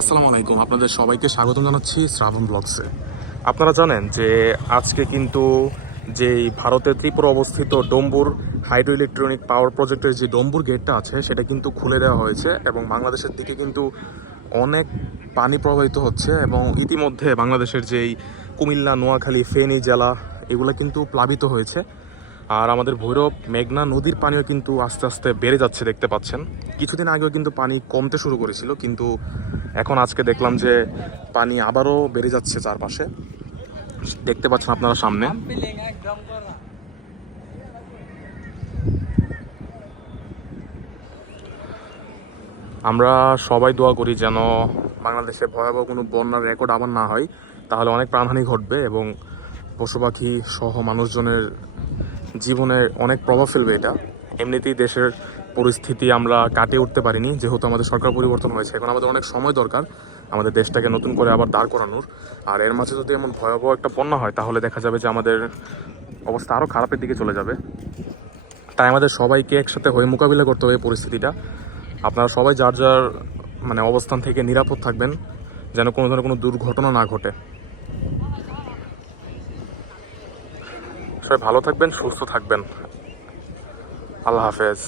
আসসালামু আলাইকুম, আপনাদের সবাইকে স্বাগতম জানাচ্ছি শ্রাবণ ব্লগসে। আপনারা জানেন যে আজকে কিন্তু যেই ভারতের ত্রিপুরা অবস্থিত ডম্বুর হাইড্রো ইলেকট্রনিক পাওয়ার প্রজেক্টের যে ডম্বুর গেটটা আছে, সেটা কিন্তু খুলে দেওয়া হয়েছে এবং বাংলাদেশের দিকে কিন্তু অনেক পানি প্রবাহিত হচ্ছে এবং ইতিমধ্যে বাংলাদেশের যেই কুমিল্লা, নোয়াখালী, ফেনী জেলা, এগুলো কিন্তু প্লাবিত হয়েছে। আর আমাদের ভৈরব, মেঘনা নদীর পানিও কিন্তু আস্তে আস্তে বেড়ে যাচ্ছে দেখতে পাচ্ছেন। কিছুদিন আগেও কিন্তু পানি কমতে শুরু করেছিল, কিন্তু এখন আজকে দেখলাম যে পানি আবারও বেড়ে যাচ্ছে চারপাশে। দেখতে পাচ্ছেন আপনারা সামনে। আমরা সবাই দোয়া করি যেন বাংলাদেশে ভয়াবহ কোনো বন্যার রেকর্ড আবার না হয়, তাহলে অনেক প্রাণহানি ঘটবে এবং পশু পাখি সহ মানুষজনের জীবনে অনেক প্রভাব ফেলবে এটা। এমনিতেই দেশের পরিস্থিতি আমরা কাটিয়ে উঠতে পারিনি, যেহেতু আমাদের সরকার পরিবর্তন হয়েছে। এখন আমাদের অনেক সময় দরকার আমাদের দেশটাকে নতুন করে আবার দাঁড় করানোর। আর এর মাঝে যদি এমন ভয়াবহ একটা বন্যা হয়, তাহলে দেখা যাবে যে আমাদের অবস্থা আরও খারাপের দিকে চলে যাবে। তাই আমাদের সবাইকে একসাথে হয়ে মোকাবিলা করতে হবে পরিস্থিতিটা। আপনারা সবাই যার যার মানে অবস্থান থেকে নিরাপদ থাকবেন, যেন কোনো ধরনের কোনো দুর্ঘটনা না ঘটে। সবাই ভালো থাকবেন, সুস্থ থাকবেন। আল্লাহ হাফেজ।